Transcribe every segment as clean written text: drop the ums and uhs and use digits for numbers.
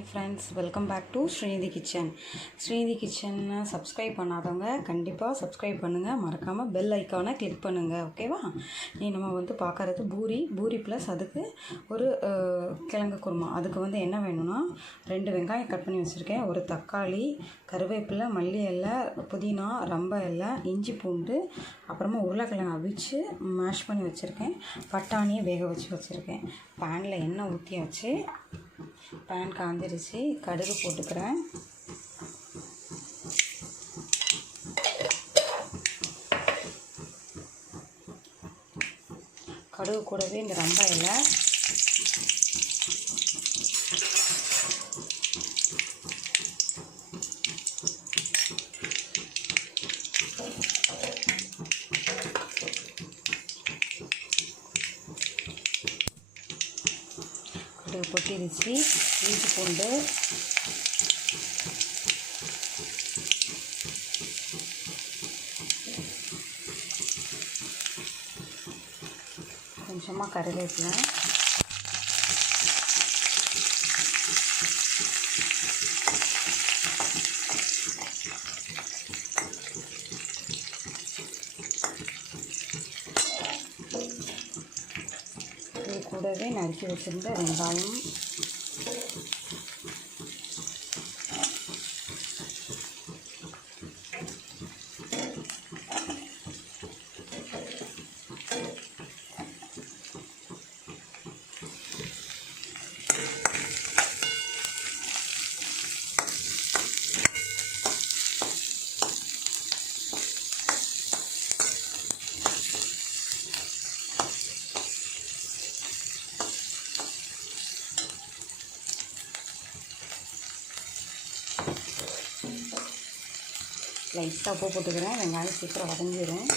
Hi friends, welcome back to Shreenidhi Kitchen. Shreenidhi Kitchen subscribe பண்ணாதவங்க கண்டிப்பாக subscribe பண்ணுங்கள், மறக்காமல் பெல் ஐக்கானை கிளிக் பண்ணுங்கள். ஓகேவா? நீ நம்ம வந்து பார்க்குறது பூரி ப்ளஸ் அதுக்கு ஒரு கிழங்கு குருமா. அதுக்கு என்ன வேணும்னா 2 வெங்காயம் கட் பண்ணி வச்சுருக்கேன், ஒரு தக்காளி, கருவேப்பிலை, மல்லி இலை, புதினா, ரம்ப இலை, இஞ்சி பூண்டு, அப்புறமா உருளைக்கிழங்கு அவிச்சு மேஷ் பண்ணி வச்சுருக்கேன், பட்டாணியை வேக வச்சுருக்கேன். பேனில் எண்ணெய் ஊற்றியாச்சு, பேன் காஞ்சிருச்சு, கடுகு போட்டுக்கிறேன். கடுகு கூடவே இந்த ரம்ப இலை, கடுகு பொட்டிடுச்சு, இஞ்சி பூண்டு, கொஞ்சமாக கருவேப்பிலை, இது கூடவே நறுக்கி வச்சுருந்த வெங்காயம், லைட்டாக உப்பு போட்டுக்கிறேன், வெங்காயம் சீக்கிரம் வதங்கிடும்.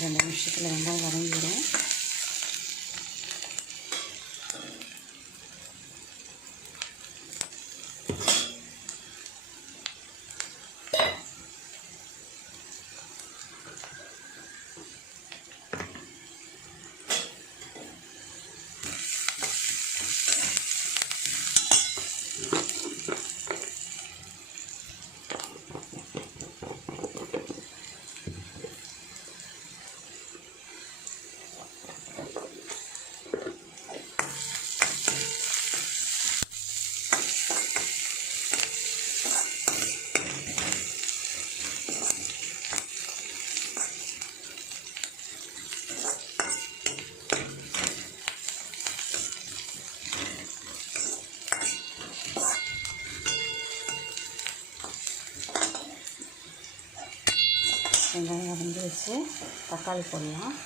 ரெண்டு நிமிஷத்தில் வெங்காயம் வதங்கிடும். வெங்காயம் வதங்கி வச்சு தக்காளி போடலாம்.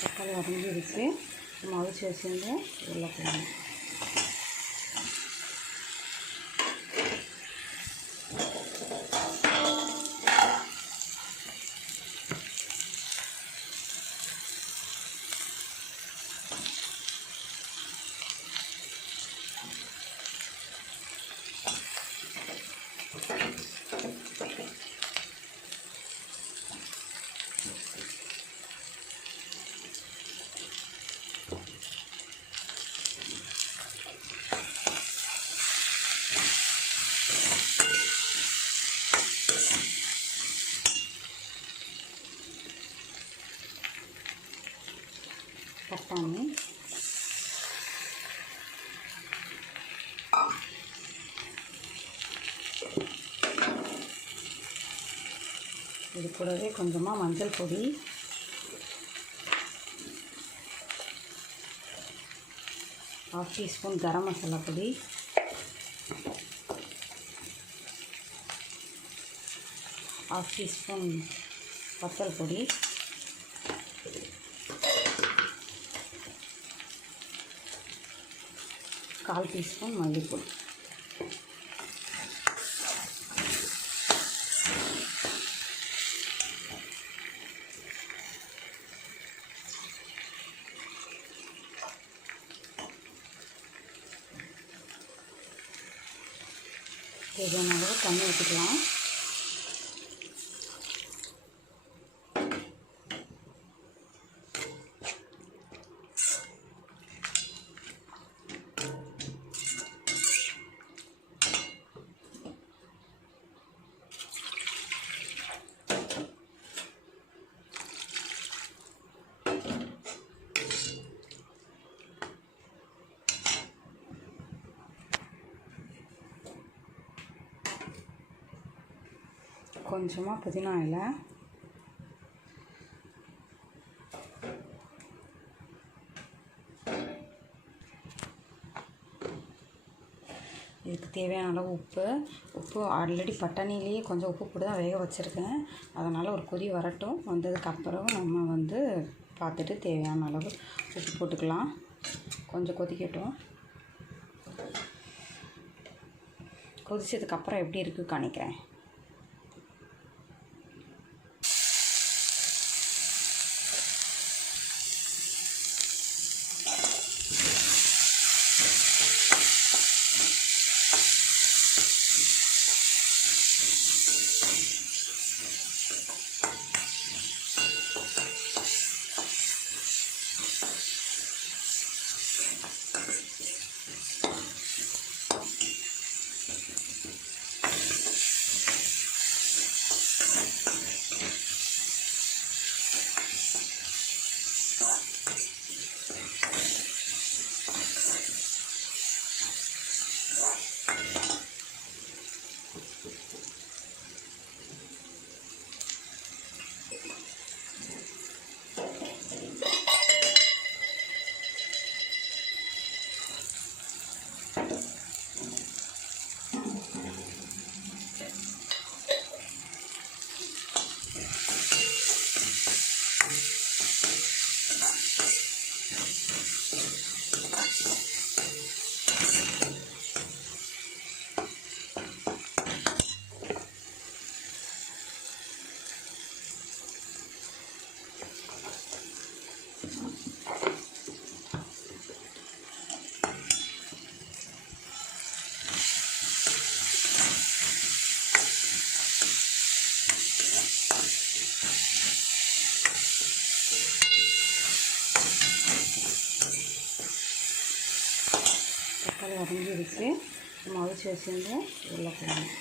தக்காளி அரைஞ்சிருச்சு. நம்ம அவிச்சு வச்சுருந்து உள்ள போடணும். பட்டாணி, இது கூடவே கொஞ்சமாக மஞ்சள் பொடி, ½ டீஸ்பூன் கரம் மசாலா பொடி, ½ டீஸ்பூன் வத்தல் பொடி, ½ டீஸ்பூன் மல்லிப்பொடி. தேவையான அளவு தண்ணி ஊற்றிக்கலாம். கொஞ்சமாக புதினா இலை, இதுக்கு தேவையான அளவு உப்பு ஆல்ரெடி பட்டாணிலேயே கொஞ்சம் உப்பு போட்டு தான் வேக வச்சுருக்கேன். அதனால் ஒரு கொதி வரட்டும். வந்ததுக்கப்புறம் நம்ம வந்து பார்த்துட்டு தேவையான அளவு உப்பு போட்டுக்கலாம். கொஞ்சம் கொதிக்கட்டும். கொதிச்சதுக்கப்புறம் எப்படி இருக்குது காணிக்கிறேன். தக்காளி அரைஞ்சிருச்சு. நம்ம அவிச்சு வச்சுருந்து உள்ள போடணும்.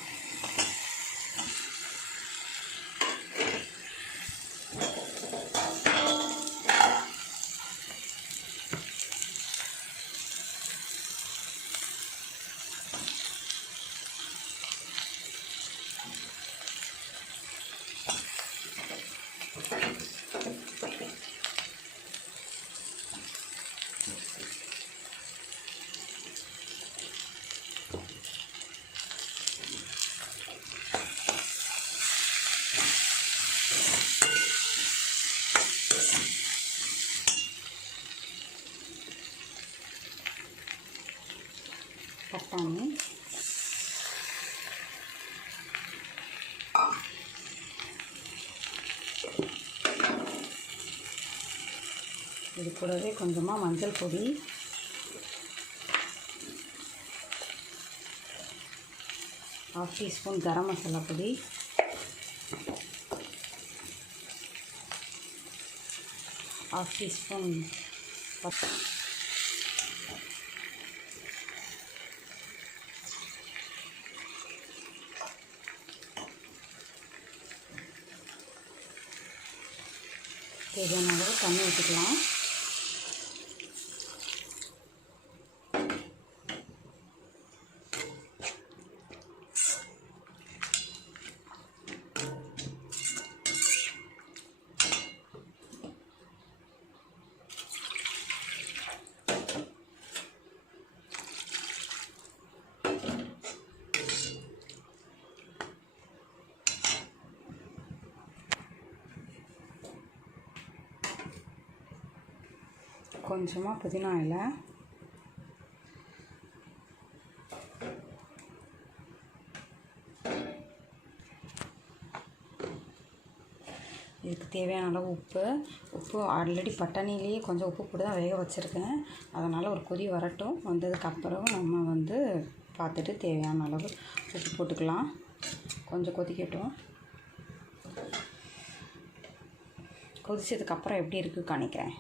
இது கூடவே கொஞ்சமாக மஞ்சள் பொடி, ½ டீஸ்பூன் கரம் மசாலா பொடி, ½ டீஸ்பூன் தேவையான அளவு தண்ணி ஊற்றிக்கலாம். கொஞ்சமாக புதினா இலை, இதுக்கு தேவையான அளவு உப்பு ஆல்ரெடி பட்டாணிலேயே கொஞ்சம் உப்பு போட்டு தான் வேக வச்சுருக்கேன். அதனால் ஒரு கொதி வரட்டும். வந்ததுக்கப்புறம் நம்ம வந்து பார்த்துட்டு தேவையான அளவு உப்பு போட்டுக்கலாம். கொஞ்சம் கொதிக்கட்டும். கொதிச்சதுக்கப்புறம் எப்படி இருக்குது காணிக்கிறேன்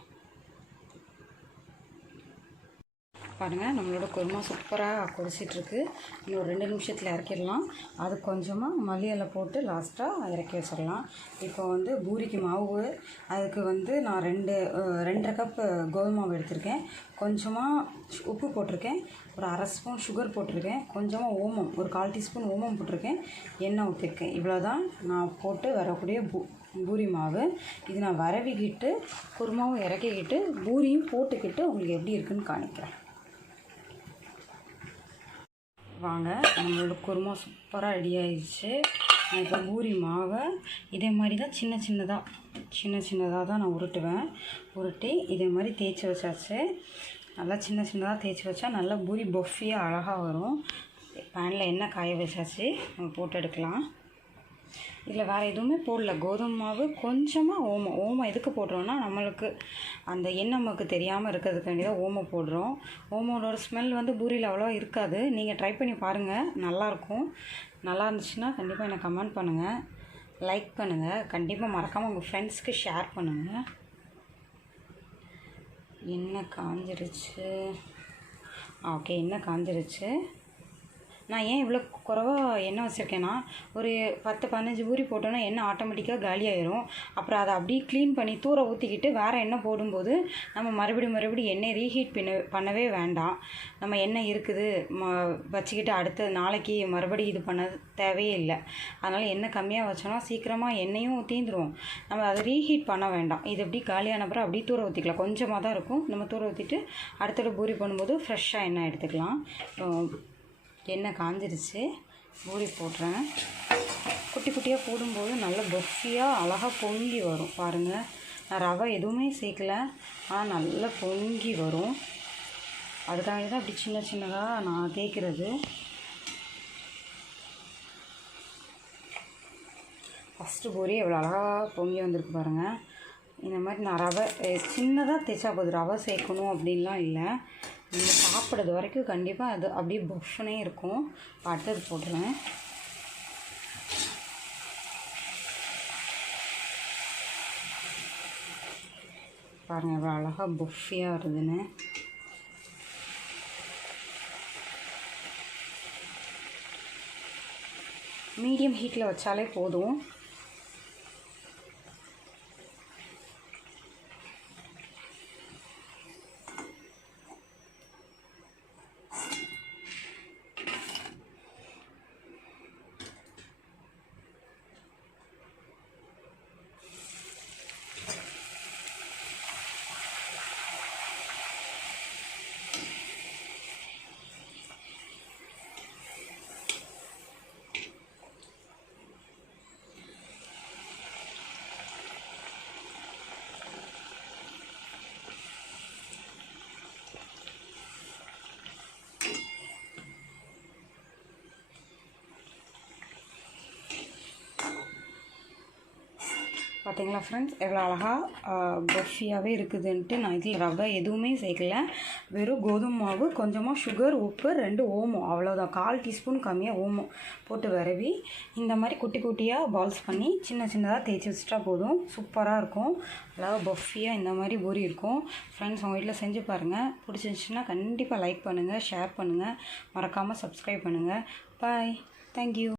பாருங்கள். நம்மளோட குருமா சூப்பராக கொதிச்சிட்ருக்கு. இன்னும் 2 நிமிஷத்தில் இறக்கிடலாம். அது கொஞ்சமாக மல்லி இலை போட்டு லாஸ்ட்டாக இறக்கி வச்சிடலாம். இப்போ வந்து பூரிக்கு மாவு, அதுக்கு வந்து நான் 2.5 கப் கோதுமை மாவு எடுத்திருக்கேன். கொஞ்சமாக உப்பு போட்டிருக்கேன், ஒரு ½ ஸ்பூன் சுகர் போட்டிருக்கேன், கொஞ்சமாக ஓமம், ஒரு 1/4 டீஸ்பூன் ஓமம் போட்டிருக்கேன், எண்ணெய் ஊற்றிருக்கேன். இவ்வளோ தான் நான் போட்டு வரக்கூடிய பூரி மாவு. இது நான் வரவிக்கிட்டு குருமாவும் இறக்கிக்கிட்டு பூரியும் போட்டுக்கிட்டு உங்களுக்கு எப்படி இருக்குதுன்னு காணிக்கிறேன் வாங்க. நம்மளோட குருமா சூப்பராக ரெடி ஆயிடுச்சு. நான் இப்போ பூரி மாவை இதே மாதிரி தான் சின்ன சின்னதாக தான் நான் உருட்டி இதே மாதிரி தேய்ச்சி வச்சாச்சு. நல்லா சின்ன சின்னதாக தேய்ச்சி வச்சா நல்லா பூரி பஃபியாக அழகாக வரும். பேனில் எண்ணெய் காய வச்சாச்சு, நம்ம போட்டு எடுக்கலாம். இதில் வேறு எதுவுமே போடல. கோதுமை மாவு, கொஞ்சமாக ஓமம் எதுக்கு போடுறோன்னா நம்மளுக்கு அந்த எண்ணெய் நமக்கு தெரியாமல் இருக்கிறதுக்காண்டி தான் ஓமம் போடுறோம். ஓமோட ஸ்மெல் வந்து பூரியில் அவ்வளோவா இருக்காது. நீங்கள் ட்ரை பண்ணி பாருங்கள், நல்லாயிருக்கும். நல்லா இருந்துச்சுன்னா கண்டிப்பாக எனக்கு கமெண்ட் பண்ணுங்கள், லைக் பண்ணுங்கள். கண்டிப்பாக மறக்காமல் உங்கள் ஃப்ரெண்ட்ஸ்க்கு ஷேர் பண்ணுங்கள். எண்ணெய் காஞ்சிருச்சு. ஓகே, எண்ணெய் காஞ்சிருச்சு. நான் ஏன் இவ்வளோ குறைவாக எண்ணெய் வச்சுருக்கேன்னா, ஒரு 10-15 பூரி போட்டோன்னா எண்ணெய் ஆட்டோமேட்டிக்காக காலியாயிரும். அப்புறம் அதை அப்படியே க்ளீன் பண்ணி தூர ஊற்றிக்கிட்டு வேறு எண்ணெய் போடும்போது நம்ம மறுபடியும் எண்ணெய் ரீஹீட் பண்ணவே வேண்டாம். நம்ம எண்ணெய் இருக்குது வச்சுக்கிட்டு அடுத்த நாளைக்கு மறுபடியும் இது பண்ண தேவையே இல்லை. அதனால் எண்ணெய் கம்மியாக வச்சோன்னா சீக்கிரமாக எண்ணெயும் தீந்துடும். நம்ம அதை ரீஹீட் பண்ண வேண்டாம். இது எப்படி காலியான அப்புறம் அப்படியே தூர ஊற்றிக்கலாம். கொஞ்சமாக தான் இருக்கும். நம்ம தூர ஊற்றிட்டு அடுத்த பூரி பண்ணும்போது ஃப்ரெஷ்ஷாக எண்ணெய் எடுத்துக்கலாம். எண்ணெய் காஞ்சிருச்சு, பூரி போடுறேன். குட்டி குட்டியாக போடும்போது நல்லா பஃபியாக அழகாக பொங்கி வரும். பாருங்கள், நான் ரவை எதுவுமே சேர்க்கல, ஆனால் நல்லா பொங்கி வரும். அதுக்காக தான் அப்படி சின்னதாக நான் தேய்க்கிறது. ஃபஸ்ட்டு பூரி எவ்வளோ அழகாக பொங்கி வந்திருக்கு பாருங்கள். இந்த மாதிரி நான் ரவை சின்னதாக தேய்ச்சா போதும், ரவை சேர்க்கணும் அப்படின்லாம் இல்லை. நீங்கள் சாப்பிட்றது வரைக்கும் கண்டிப்பாக அது அப்படியே பஃப்னே இருக்கும். அடுத்தது போடுறேன். பாருங்கள் எவ்வளோ அழகாக பஃபியாக வருதுன்னு. மீடியம் ஹீட்டில் வச்சாலே போதும். பார்த்தீங்களா ஃப்ரெண்ட்ஸ் எவ்வளோ அழகாக பஃபியாகவே இருக்குதுன்ட்டு. நான் இதில் ரவை எதுவுமே சேர்க்கல, வெறும் கோதுமை மாவு, கொஞ்சமாக சுகர், உப்பு, 2 ஓமம், அவ்வளோதான். 1/4 டீஸ்பூன் கம்மியாக ஓமம் போட்டு விரவி இந்த மாதிரி குட்டி குட்டியாக பால்ஸ் பண்ணி சின்ன சின்னதாக தேய்ச்சி வச்சுட்டா போதும். சூப்பராக இருக்கும். அதாவது பஃபியாக இந்த மாதிரி பூரி இருக்கும். ஃப்ரெண்ட்ஸ் உங்கள் வீட்டில் செஞ்சு பாருங்கள். பிடிச்சிருந்துச்சின்னா கண்டிப்பாக லைக் பண்ணுங்கள், ஷேர் பண்ணுங்கள், மறக்காமல் சப்ஸ்கிரைப் பண்ணுங்கள். பாய், தேங்க்யூ.